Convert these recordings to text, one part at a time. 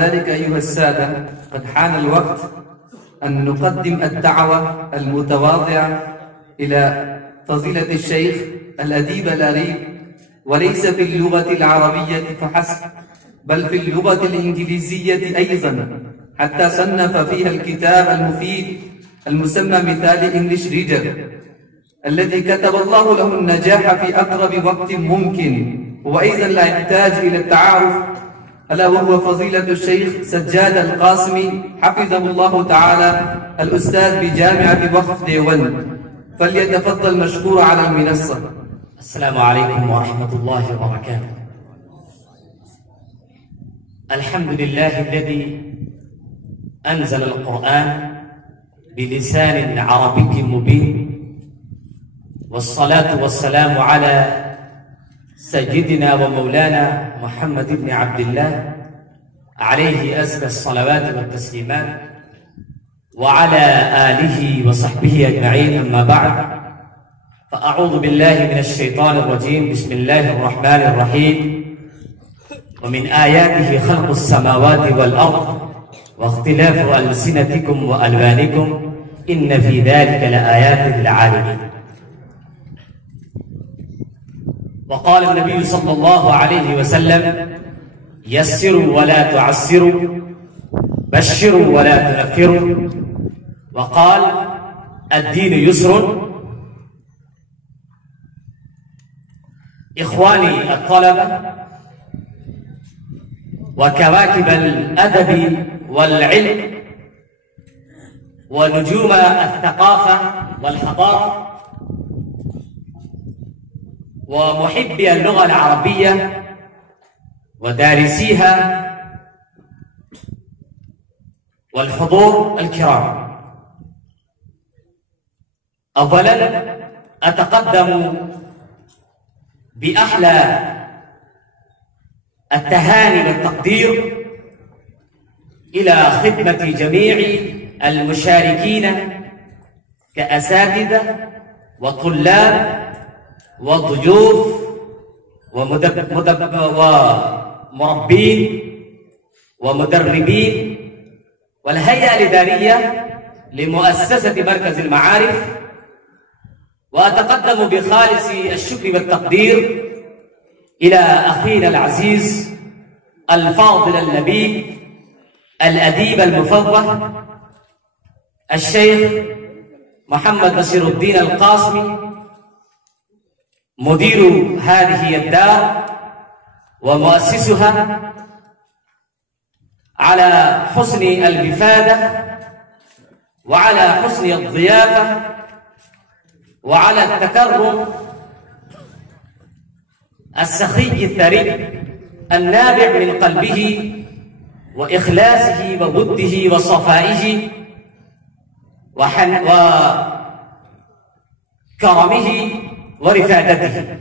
ذلك أيها السادة قد حان الوقت أن نقدم الدعوة المتواضعة إلى فضيلة الشيخ الأديب الأريب، وليس في اللغة العربية فحسب بل في اللغة الإنجليزية أيضا، حتى صنف فيها الكتاب المفيد المسمى مثال إنجليش ريدر، الذي كتب الله له النجاح في أقرب وقت ممكن، وأيضا لا يحتاج إلى التعارف، ألا وهو فضيلة الشيخ سجاد القاسمي حفظه الله تعالى، الأستاذ بجامعة وقف ديوان، فليتفضل مشكور على المنصة. السلام عليكم ورحمة الله وبركاته. الحمد لله الذي أنزل القرآن بلسان عربي مبين، والصلاة والسلام على سيدنا ومولانا محمد بن عبد الله عليه أزكى الصلوات والتسليمات، وعلى آله وصحبه أجمعين. أما بعد، فأعوذ بالله من الشيطان الرجيم. بسم الله الرحمن الرحيم. ومن آياته خلق السماوات والأرض واختلاف ألسنتكم وألوانكم إن في ذلك لآيات للعالمين. وقال النبي صلى الله عليه وسلم: يسروا ولا تعسروا، بشروا ولا تنفروا. وقال: الدين يسر. إخواني الطلبة وكواكب الأدب والعلم ونجوم الثقافة والحضارة ومحبي اللغة العربية ودارسيها والحضور الكرام، أولا أتقدم بأحلى التهاني والتقدير إلى خدمة جميع المشاركين كأساتذة وطلاب وضيوف ومربين ومدربين والهيئة الإدارية لمؤسسة مركز المعارف. وأتقدم بخالص الشكر والتقدير إلى أخينا العزيز الفاضل اللبيب الأديب المفوه الشيخ محمد نصير الدين القاسمي، مدير هذه الدار ومؤسسها، على حسن الإفادة وعلى حسن الضيافة وعلى التكرم السخي الثري النابع من قلبه وإخلاصه ووده وصفائه وكرمه ورفادته.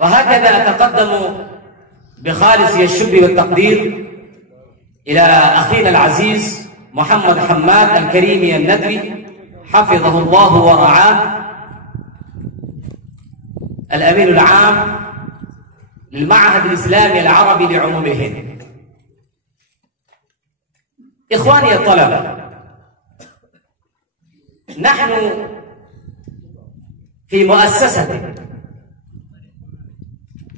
وهكذا أتقدم بخالص الشكر والتقدير إلى أخينا العزيز محمد حماد الكريمي الندوي حفظه الله ورعاه، الأمين العام للمعهد الإسلامي العربي لعموم الهند. إخواني الطلبة، نحن في مؤسسة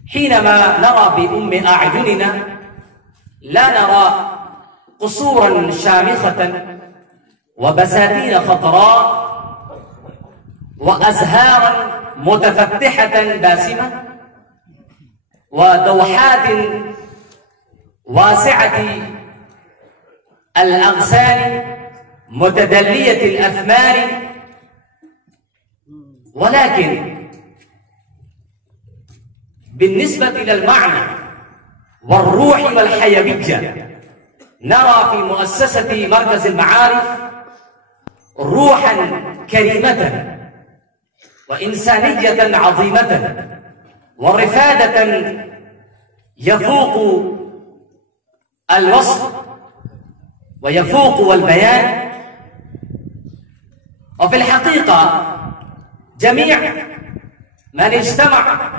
حينما نرى بأم أعيننا لا نرى قصورا شامخة وبساتين خضراء وأزهارا متفتحة باسمة ودوحات واسعة الأغصان متدلية الأثمار، ولكن بالنسبة إلى المعنى والروح والحيوية نرى في مؤسسة مركز المعارف روحا كريمة وإنسانية عظيمة ورفادة يفوق الوصف ويفوق البيان. وفي الحقيقة جميع من اجتمع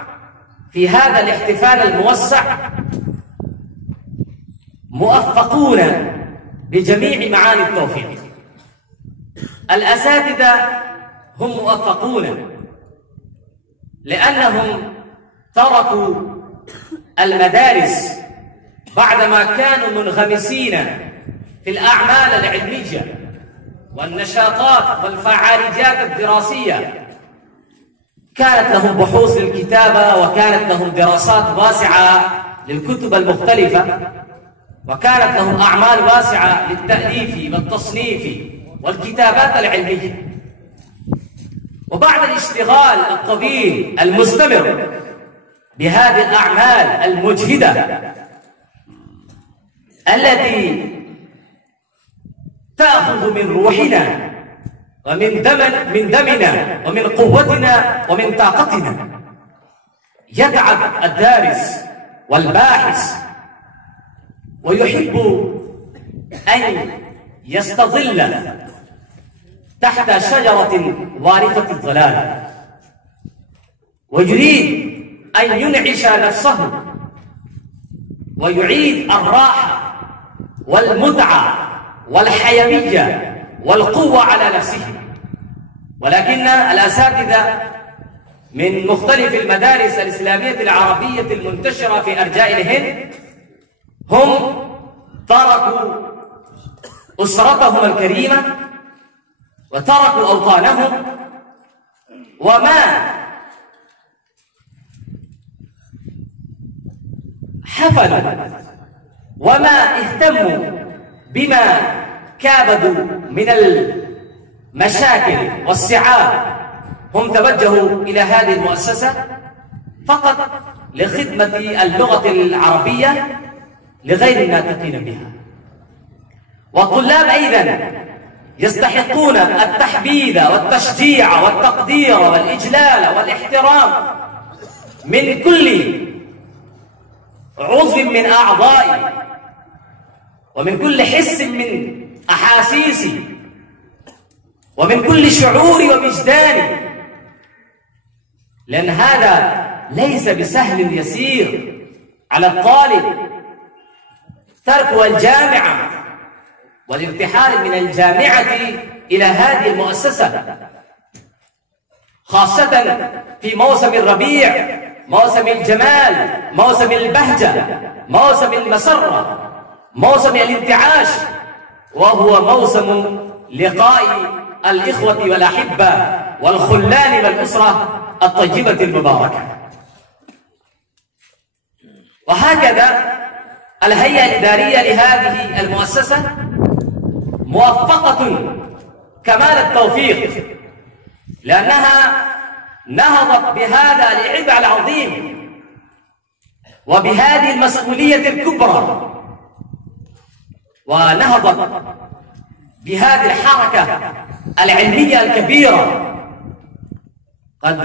في هذا الاحتفال الموسع موفقون بجميع معاني التوفيق. الأساتذة هم موفقون لأنهم تركوا المدارس بعدما كانوا منغمسين في الأعمال العلمية والنشاطات والفعاليات الدراسية. كانت لهم بحوث للكتابة، وكانت لهم دراسات واسعة للكتب المختلفة، وكانت لهم أعمال واسعة للتأليف والتصنيف والكتابات العلمية. وبعد الاشتغال الطويل المستمر بهذه الأعمال المجهدة التي تأخذ من روحنا ومن دمنا ومن قوتنا ومن طاقتنا، يتعب الدارس والباحث ويحب أن يستظل تحت شجرة وارفة الظلال، ويريد أن ينعش نفسه ويعيد الراحة والمتعة والحيوية والقوة على نفسه. ولكن الأساتذة من مختلف المدارس الإسلامية العربية المنتشرة في أرجاء الهند هم تركوا أسرتهم الكريمة وتركوا أوطانهم، وما حفلوا وما اهتموا بما كابدوا من المشاكل والصعاب. هم توجهوا إلى هذه المؤسسة فقط لخدمة اللغة العربية لغير الناطقين بها. والطلاب أيضا يستحقون التحبيب والتشجيع والتقدير والإجلال والاحترام من كل عضو من أعضائي ومن كل حس من أحاسيسي ومن كل شعور ووجداني، لأن هذا ليس بسهل يسير على الطالب ترك الجامعة والارتحال من الجامعة إلى هذه المؤسسة، خاصة في موسم الربيع، موسم الجمال، موسم البهجة، موسم المسرة، موسم الانتعاش، وهو موسم لقاء الإخوة والأحبة والخلان والأسرة الطيبة المباركة. وهكذا الهيئة الإدارية لهذه المؤسسة موفقة كمال التوفيق، لأنها نهضت بهذا العبء العظيم وبهذه المسؤولية الكبرى، ونهضت بهذه الحركة العلمية الكبيرة. قد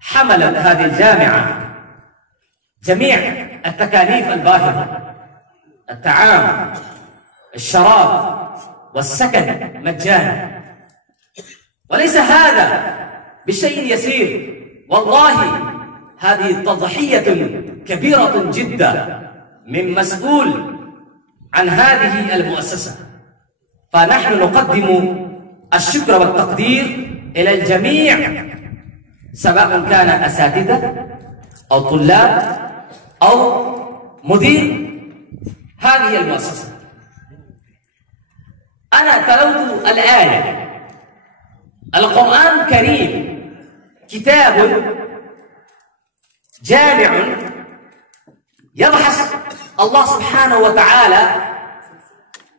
حملت هذه الجامعة جميع التكاليف الباهظة، الطعام، الشراب والسكن مجانا، وليس هذا بشيء يسير. والله هذه تضحية كبيرة جدا من مسؤول عن هذه المؤسسة. فنحن نقدم الشكر والتقدير إلى الجميع، سواء كان أساتذة أو طلاب أو مدير هذه المؤسسة. أنا تلوت الآية: القرآن الكريم كتاب جامع يبحث الله سبحانه وتعالى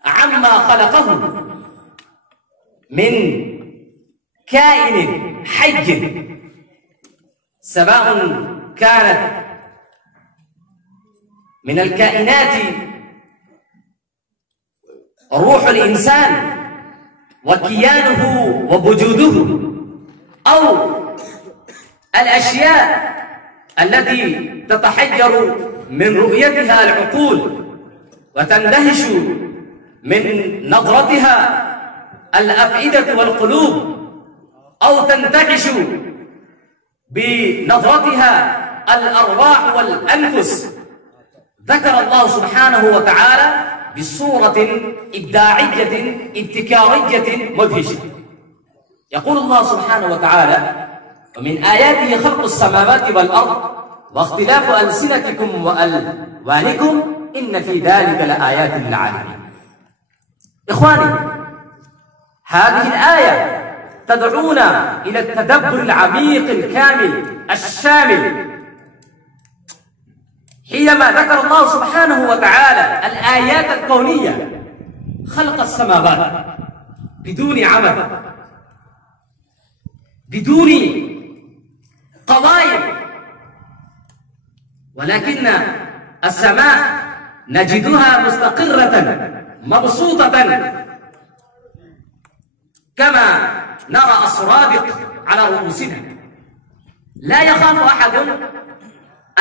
عما خلقه من كائن حي، سواء كانت من الكائنات روح الإنسان وكيانه ووجوده، أو الأشياء التي تتحير من رؤيتها العقول وتندهش من نظرتها الأفئدة والقلوب، أو تنتعش بنظرتها الأرواح والأنفس. ذكر الله سبحانه وتعالى بصورة إبداعية ابتكارية مدهشة. يقول الله سبحانه وتعالى: ومن آياته خلق السماوات والأرض واختلاف ألسنتكم وألوانكم إن في ذلك لآيات للعالمين. إخواني، هذه الآية تدعونا إلى التدبر العميق الكامل الشامل حينما ذكر الله سبحانه وتعالى الآيات الكونية، خلق السماوات بدون عمل، بدون قوائم، ولكن السماء نجدها مستقرة مبسوطة كما نرى السرادق على رؤوسنا. لا يخاف أحد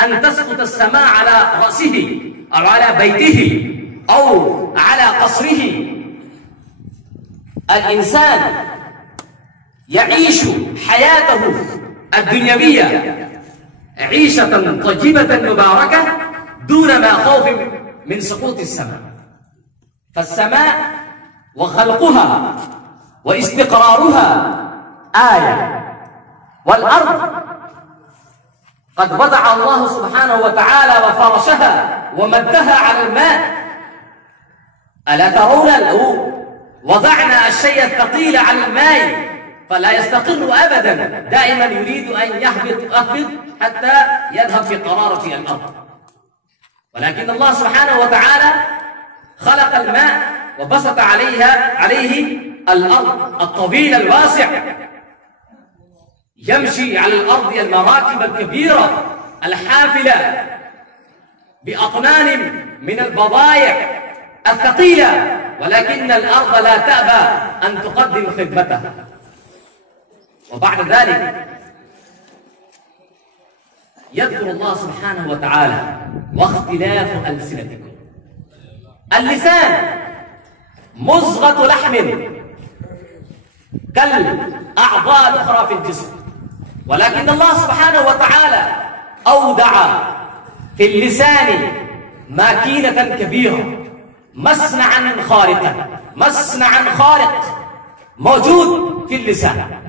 أن تسقط السماء على رأسه أو على بيته أو على قصره. الإنسان يعيش حياته الدنيوية عيشة طيبة مباركة دون ما خوف من سقوط السماء. فالسماء وخلقها واستقرارها آية، والأرض قد وضع الله سبحانه وتعالى وفرشها ومدها على الماء. ألا ترون لو وضعنا الشيء الثقيل على الماء فلا يستقر أبدا، دائما يريد أن يهبط حتى يذهب في قرارة الأرض. ولكن الله سبحانه وتعالى خلق الماء وبسط عليه الأرض الطويل الواسع، يمشي على الأرض المراكب الكبيرة الحافلة بأطنان من البضائع الثقيلة، ولكن الأرض لا تأبى أن تقدم خدمتها. وبعد ذلك يذكر الله سبحانه وتعالى واختلاف ألسنتكم. اللسان مزغة لحم كالأعضاء الأخرى في الجسم، ولكن الله سبحانه وتعالى أودع في اللسان ماكينة كبيرة، مصنعا خارق موجود في اللسان.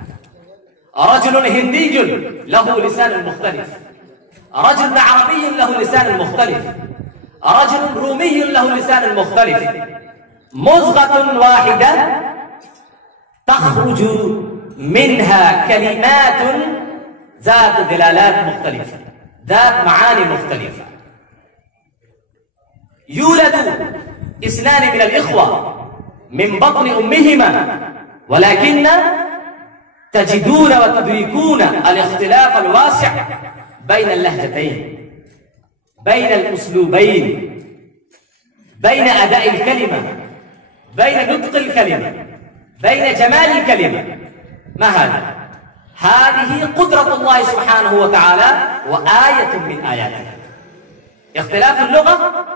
رجل هندي له لسان مختلف، رجل عربي له لسان مختلف، رجل رومي له لسان مختلف. مزغة واحدة تخرج منها كلمات ذات دلالات مختلفة، ذات معاني مختلفة. يولد اثنان من الإخوة من بطن أمهما، ولكن تجدون وتدركون الاختلاف الواسع بين اللهجتين، بين الأسلوبين، بين أداء الكلمة، بين نطق الكلمة، بين جمال الكلمة. ما هذا؟ هذه قدرة الله سبحانه وتعالى وآية من آياته. اختلاف اللغة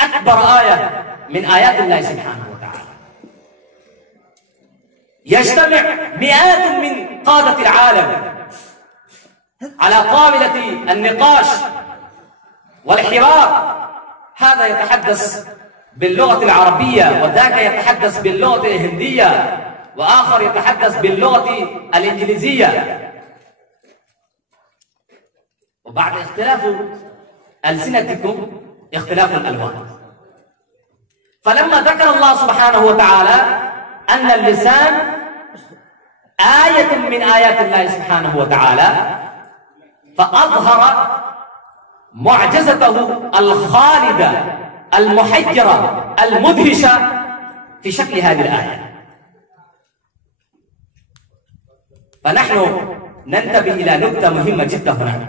أكبر آية من آيات الله سبحانه وتعالى. يجتمع مئات من قادة العالم على طاولة النقاش والحوار، هذا يتحدث باللغة العربية، وذاك يتحدث باللغة الهندية، وآخر يتحدث باللغة الإنجليزية. وبعد اختلاف ألسنتكم اختلاف الألوان. فلما ذكر الله سبحانه وتعالى أن اللسان آية من آيات الله سبحانه وتعالى، فأظهر معجزته الخالدة المحجرة المدهشة في شكل هذه الآية. فنحن ننتبه إلى نكتة مهمة جدا هنا.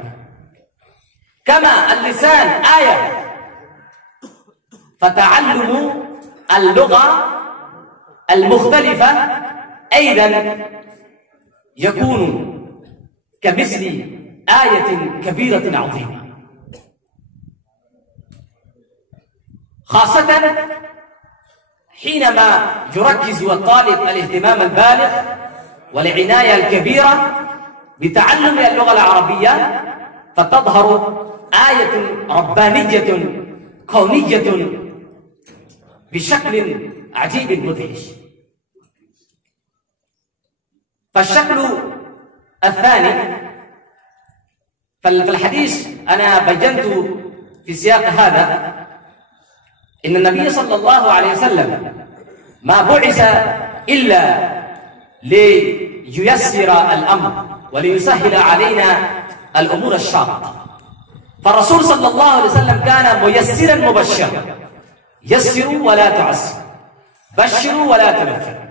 كما اللسان آية، فتعلم اللغة المختلفة أيضا يكون كمثل آية كبيرة عظيمة، خاصة حينما يركز الطالب الاهتمام البالغ والعناية الكبيرة بتعلم اللغة العربية، فتظهر آية ربانية كونية بشكل عجيب مدهش. فالشكل الثاني في الحديث أنا بينت في سياق هذا إن النبي صلى الله عليه وسلم ما بعث إلا لييسر الأمر وليسهل علينا الأمور الشاقة. فالرسول صلى الله عليه وسلم كان ميسرا مبشرا، يسروا ولا تعسروا، بشروا ولا تنفروا.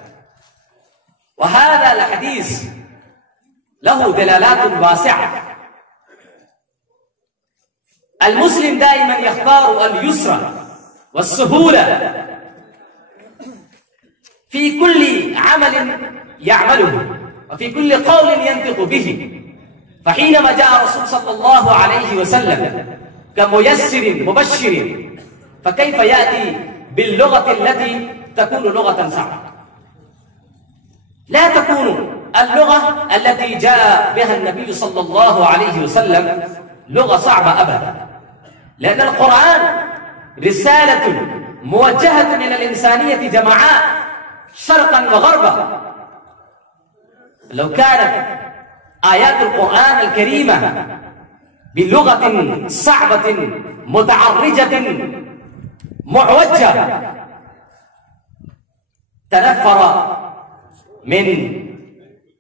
وهذا الحديث له دلالات واسعة. المسلم دائما يختار اليسر والسهولة في كل عمل يعمله وفي كل قول ينطق به. فحينما جاء الرسول صلى الله عليه وسلم كميسر مبشر، فكيف يأتي باللغة التي تكون لغة صعبة؟ لا تكون اللغة التي جاء بها النبي صلى الله عليه وسلم لغة صعبة أبدا، لأن القرآن رسالة موجهة إلى الإنسانية جمعاء شرقا وغربا. لو كانت آيات القرآن الكريمة بلغة صعبة متعرجة معوجة تنفر من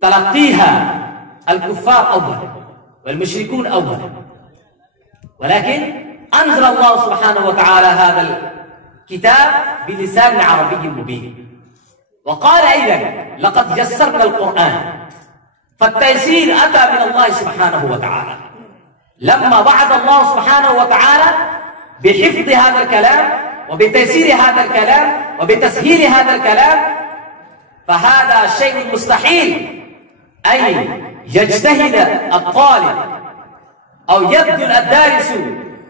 تلقيها الكفار أولا والمشركون أولا، ولكن أنزل الله سبحانه وتعالى هذا الكتاب بلسان عربي مبين. وقال أيضا لقد يسرنا القرآن، فالتيسير أتى من الله سبحانه وتعالى. لما وعد الله سبحانه وتعالى بحفظ هذا الكلام وبتيسير هذا الكلام وبتسهيل هذا الكلام، فهذا شيء مستحيل أن يجتهد الطالب أو يبذل الدارس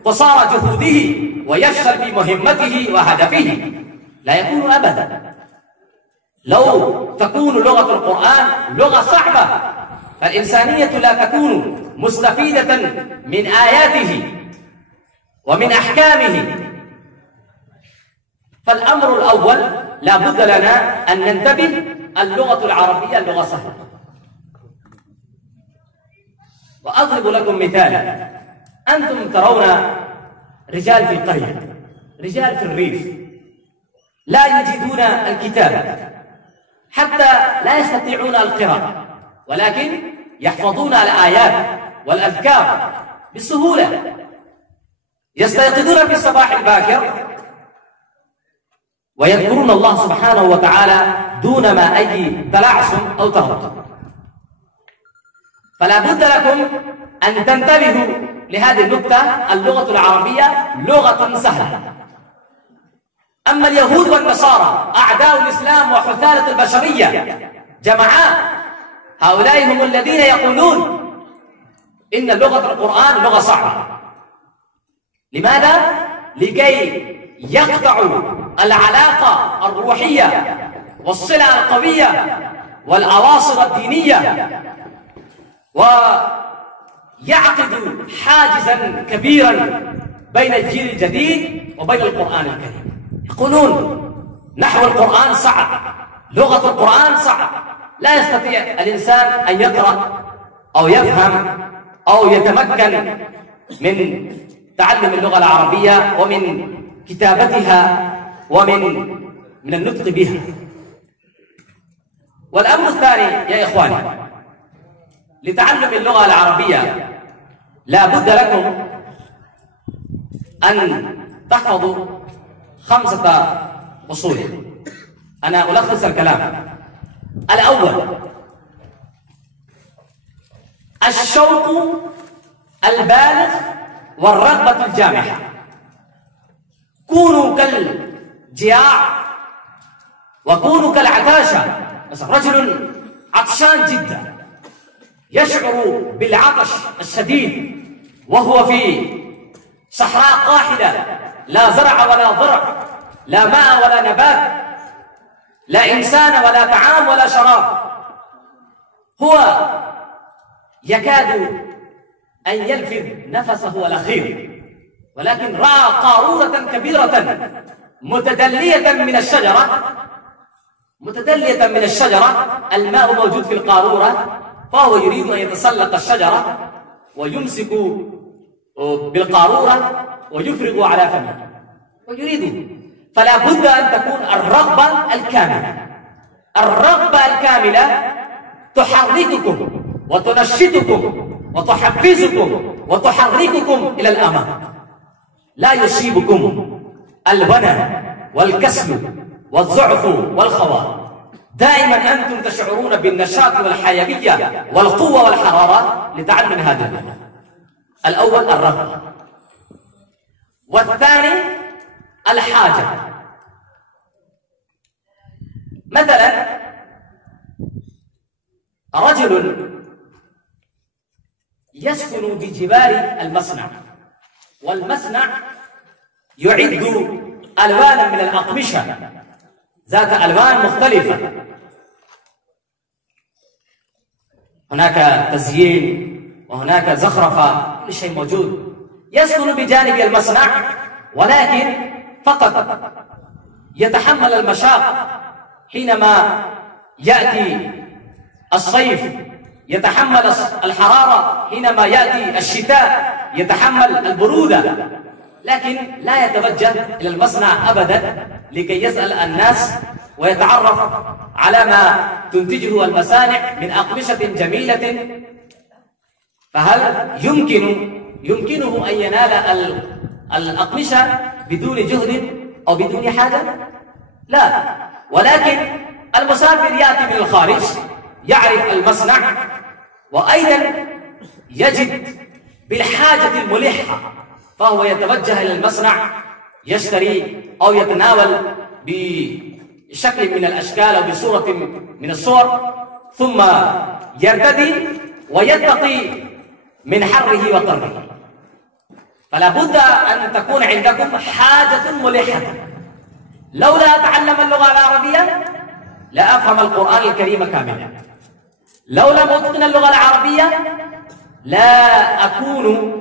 قصارى جهوده ويفشل في مهمته وهدفه، لا يكون أبدا. لو تكون لغة القرآن لغة صعبة فالإنسانية لا تكون مستفيدة من آياته ومن أحكامه. فالأمر الأول لا بد لنا أن ننتبه، اللغة العربية اللغة سهلة. وأضرب لكم مثالا، أنتم ترون رجال في القرية، رجال في الريف لا يجدون الكتاب، حتى لا يستطيعون القراءة، ولكن يحفظون الآيات والأذكار بسهولة. يستيقظون في الصباح الباكر ويذكرون الله سبحانه وتعالى دون ما أي تلعثم أو تردد. فلا بد لكم أن تنتبهوا لهذه النقطة، اللغة العربية لغة سهلة. أما اليهود والنصارى أعداء الإسلام وحثالة البشرية جمعاء، هؤلاء هم الذين يقولون إن لغة القرآن لغة صعبة. لماذا؟ لكي يقطعوا العلاقة الروحية والصلة القوية والأواصر الدينية، ويعقدوا حاجزا كبيرا بين الجيل الجديد وبين القرآن الكريم. يقولون نحو القرآن صعب، لغة القرآن صعب، لا يستطيع الإنسان أن يقرأ أو يفهم أو يتمكن من تعلم اللغة العربية ومن كتابتها ومن النطق بها. والأمر الثاني يا إخواني، لتعلم اللغة العربية لا بد لكم أن تحفظوا 5 أصول. أنا ألخص الكلام. الأول الشوق البالغ والرغبة الجامحة. كونوا كالجياع وكونوا كالعطاشة. مثلا رجل عطشان جدا يشعر بالعطش الشديد وهو في صحراء قاحلة، لا زرع ولا ضرع، لا ماء ولا نبات، لا إنسان ولا طعام ولا شراب. هو يكاد أن يلفظ نفسه الأخير ولكن رأى قارورة كبيرة متدلية من الشجرة، الماء موجود في القارورة، فهو يريد أن يتسلق الشجرة ويمسك بالقارورة ويفرغ على فمه ويريده. فلا بد أن تكون الرغبة الكاملة تحرككم وتنشطكم وتحفزكم وتحرككم إلى الأمام. لا يصيبكم الونا والكسل والضعف والخوار، دائما أنتم تشعرون بالنشاط والحيوية والقوة والحرارة لتعلم هذه اللغة. الأول الرغبة، والثاني الحاجة. مثلا رجل يسكن بجوار المصنع، والمصنع يعد ألوانا من الأقمشة ذات ألوان مختلفة، هناك تزيين وهناك زخرفة، كل شيء موجود. يسكن بجانب المصنع، ولكن فقط يتحمل المشاق حينما يأتي الصيف، يتحمل الحرارة حينما يأتي الشتاء، يتحمل البرودة، لكن لا يتوجه إلى المصنع أبدا لكي يسأل الناس ويتعرف على ما تنتجه المصانع من أقمشة جميلة. فهل يمكنه أن ينال الأقمشة بدون جهد أو بدون حاجة؟ لا. ولكن المسافر يأتي من الخارج، يعرف المصنع، وأيضا يجد بالحاجة الملحة، فهو يتوجه إلى المصنع يشتري أو يتناول بشكل من الأشكال أو بصورة من الصور، ثم يرتدي ويتقي من حره وقره. فلا بد أن تكون عندكم حاجة ملحة. لولا أتعلم اللغة العربية لا أفهم القرآن الكريم كاملا، لو لم أتقن اللغة العربية لا أكون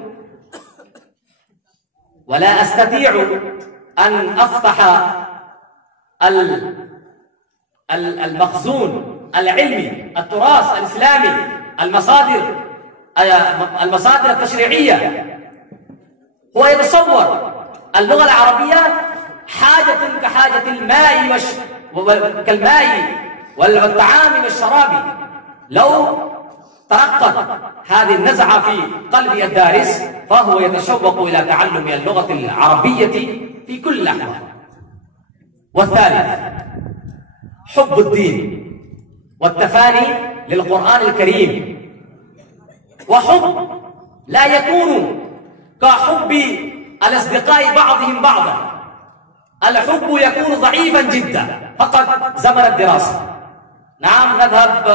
ولا أستطيع أن أفتح المخزون العلمي، التراث الإسلامي، المصادر التشريعية. هو يتصور اللغة العربية حاجة كحاجة الماء كالماء والطعام والشراب. لو ترقت هذه النزعة في قلب الدارس فهو يتشوق إلى تعلم اللغة العربية في كل لحظة. والثالث حب الدين والتفاني للقرآن الكريم، وحب لا يكون كحب الأصدقاء بعضهم بعضا. الحب يكون ضعيفا جدا فقط زمن الدراسة. نعم، نذهب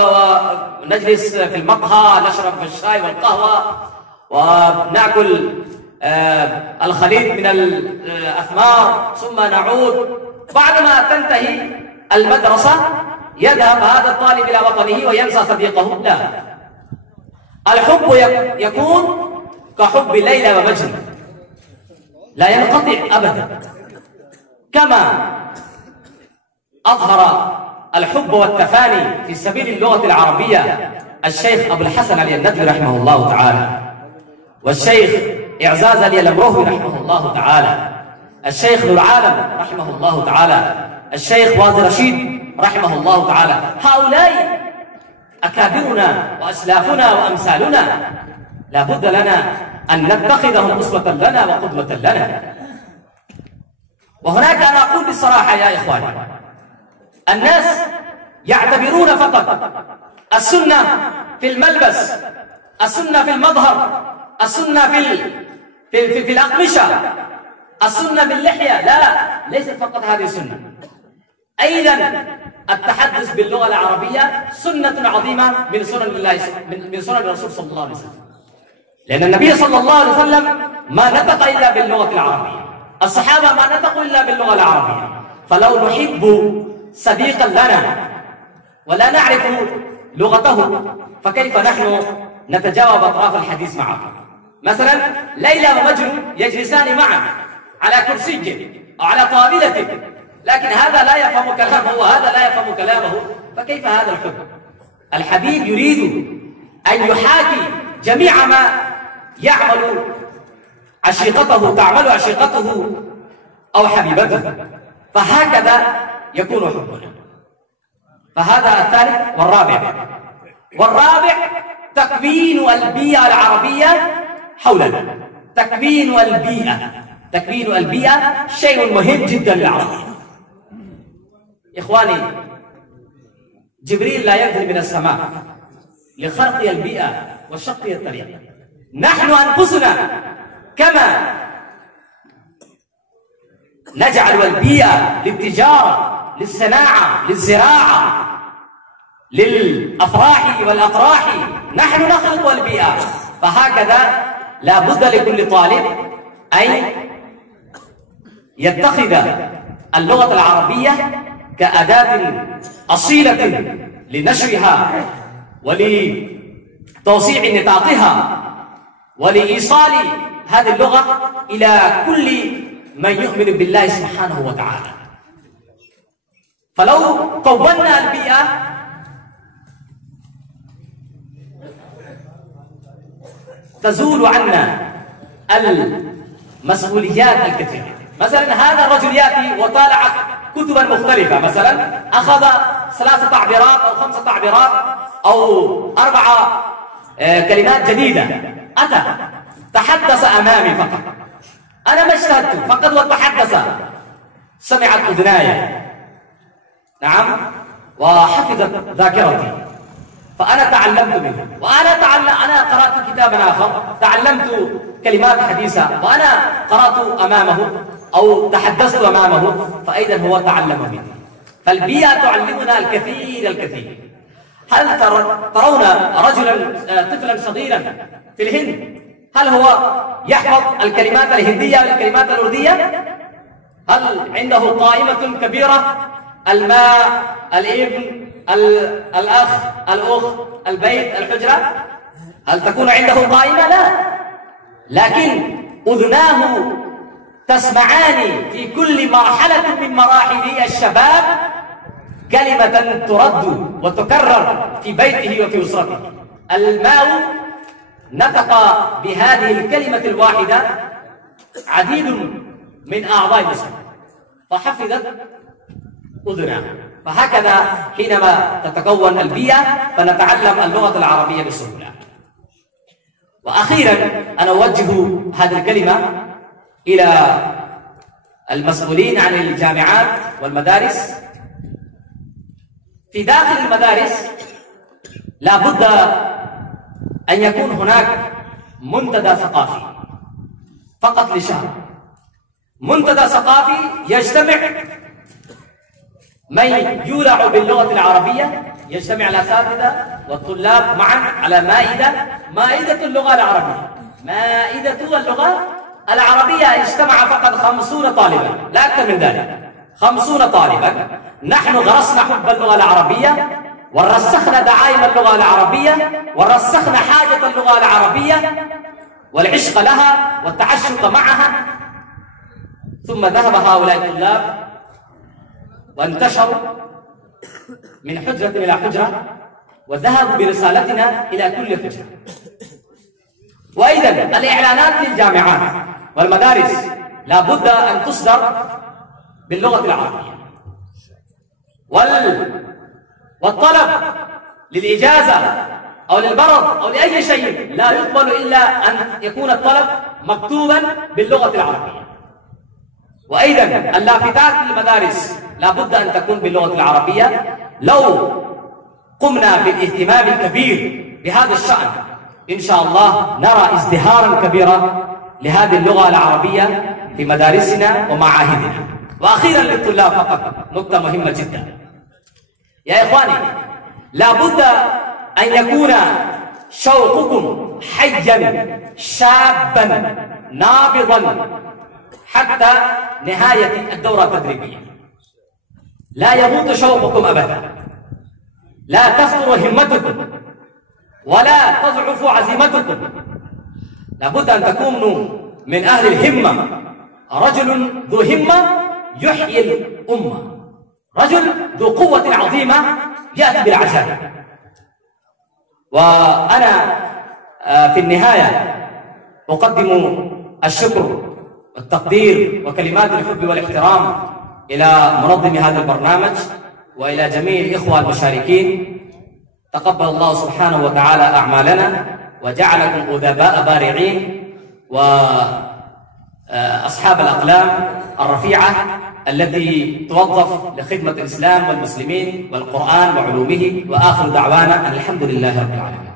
ونجلس في المقهى، نشرب الشاي والقهوة ونأكل الخليط من الأثمار، ثم نعود. بعدما تنتهي المدرسة يذهب هذا الطالب إلى وطنه وينسى صديقه. لا، الحب يكون كحب ليلى ومجنون، لا ينقطع أبدا. كما أظهر الحب والتفاني في سبيل اللغة العربية الشيخ أبو الحسن علي الندوي رحمه الله تعالى، والشيخ إعزاز علي الأمروهي رحمه الله تعالى، الشيخ نور عالم رحمه الله تعالى، الشيخ واضي رشيد رحمه الله تعالى. هؤلاء أكابرنا وأسلافنا وأمثالنا، لا بد لنا أن نتخذهم أسوة لنا وقدوة لنا. وهناك أنا أقول بصراحة يا إخواني، الناس يعتبرون فقط السنة في الملبس، السنة في المظهر، السنة في الأقمشة، السنة باللحية. لا، ليست فقط هذه السنة، أيضا التحدث باللغة العربية سنة عظيمة من سنن الرسول صلى الله عليه وسلم، لأن النبي صلى الله عليه وسلم ما نطق إلا باللغة العربية، الصحابة ما نطقوا إلا باللغة العربية. فلو نحب صديقا لنا ولا نعرف لغته فكيف نحن نتجاوب أطراف الحديث معه؟ مثلا ليلى ومجنون يجلسان معا على كرسي أو على طاولة، لكن هذا لا يفهم كلامه وهذا لا يفهم كلامه، فكيف هذا الحب؟ الحبيب يريد أن يحاكي جميع ما يعمل تعمل عشيقته أو حبيبته، فهكذا يكون حبنا. فهذا الثالث والرابع تكوين البيئة العربية حولنا. تكوين البيئة شيء مهم جدا للعرب. إخواني، جبريل لا ينزل من السماء لخرق البيئة وشق الطريق، نحن أنفسنا كما نجعل البيئة للتجارة، للصناعة، للزراعة، للأفراح والأطراح، نحن نخلق البيئة. فهكذا لا بد لكل طالب أن يتخذ اللغة العربية كأداة أصيلة لنشرها ولتوسيع نطاقها ولإيصال هذه اللغة إلى كل من يؤمن بالله سبحانه وتعالى. فلو قوّلنا البيئة تزول عنا المسؤوليات الكثيرة. مثلا هذا الرجل يأتي وطالع كتبا مختلفة، مثلا أخذ 3 تعبيرات أو 5 تعبيرات أو 4 كلمات جديدة، أتى تحدث أمامي فقط، أنا ما اجتهدت فقط وتحدث، سمعت أذناي، نعم، وحفظت ذاكرتي، فأنا تعلمت منه، أنا قرأت كتابا آخر تعلمت كلمات حديثة وأنا قرأت أمامه أو تحدثت أمامه، فأيضا هو تعلم مني. فالبيئة تعلمنا الكثير. هل ترون طفلا صغيرا في الهند، هل هو يحفظ الكلمات الهندية والكلمات الأردية؟ هل عنده قائمة كبيرة؟ الماء، الابن، الأخ، الأخت، البيت، الحجرة، هل تكون عنده قائمة؟ لا، لكن أذناه تسمعان في كل مرحلة من مراحل الشباب كلمة ترد وتكرر في بيته وفي أسرته. الماء نطق بهذه الكلمة الواحدة عديد من أعضاء الجسم فحفظت أذناه. فهكذا حينما تتكون البيئة فنتعلم اللغة العربية بسهولة. وأخيرا أنا أوجه هذه الكلمة إلى المسؤولين عن الجامعات والمدارس. في داخل المدارس لا بد أن يكون هناك منتدى ثقافي فقط لشهر، منتدى ثقافي يجتمع من يولع باللغة العربية، يجتمع الأساتذة والطلاب معا على مائدة اللغة العربية. مائدة اللغة العربية اجتمع فقط 50 طالبا، لا أكثر من ذلك، 50 طالبا. نحن غرسنا حب اللغة العربية ورسخنا دعائم اللغة العربية ورسخنا حاجة اللغة العربية والعشق لها والتعشق معها. ثم ذهب هؤلاء الطلاب وانتشروا من حجرة إلى حجرة وذهبوا برسالتنا إلى كل حجرة. وأيضا الإعلانات للجامعات والمدارس لا بد أن تصدر باللغة العربية، والطلب للإجازة أو للبرد أو لأي شيء لا يقبل إلا أن يكون الطلب مكتوبا باللغة العربية. وأيضا اللافتات للمدارس لا بد أن تكون باللغة العربية. لو قمنا بالاهتمام الكبير بهذا الشأن إن شاء الله نرى ازدهارا كبيرا لهذه اللغة العربية في مدارسنا ومعاهدنا. وأخيرا للطلاب فقط نقطة مهمة جدا يا إخواني، لا بد أن يكون شوقكم حيا شابا نابضا حتى نهاية الدورة التدريبية. لا يموت شوقكم أبدا، لا تفتر همتكم ولا تضعف عزيمتكم، لابد أن تكونوا من أهل الهمة. رجل ذو همة يحيي الأمة، رجل ذو قوة عظيمة يأتي بالعجائب. وأنا في النهاية أقدم الشكر والتقدير وكلمات الحب والاحترام إلى منظم هذا البرنامج وإلى جميع الإخوة المشاركين. تقبل الله سبحانه وتعالى أعمالنا وجعلكم أدباء بارعين وأصحاب الأقلام الرفيعة التي توظف لخدمة الإسلام والمسلمين والقرآن وعلومه. وآخر دعوانا أن الحمد لله رب العالمين.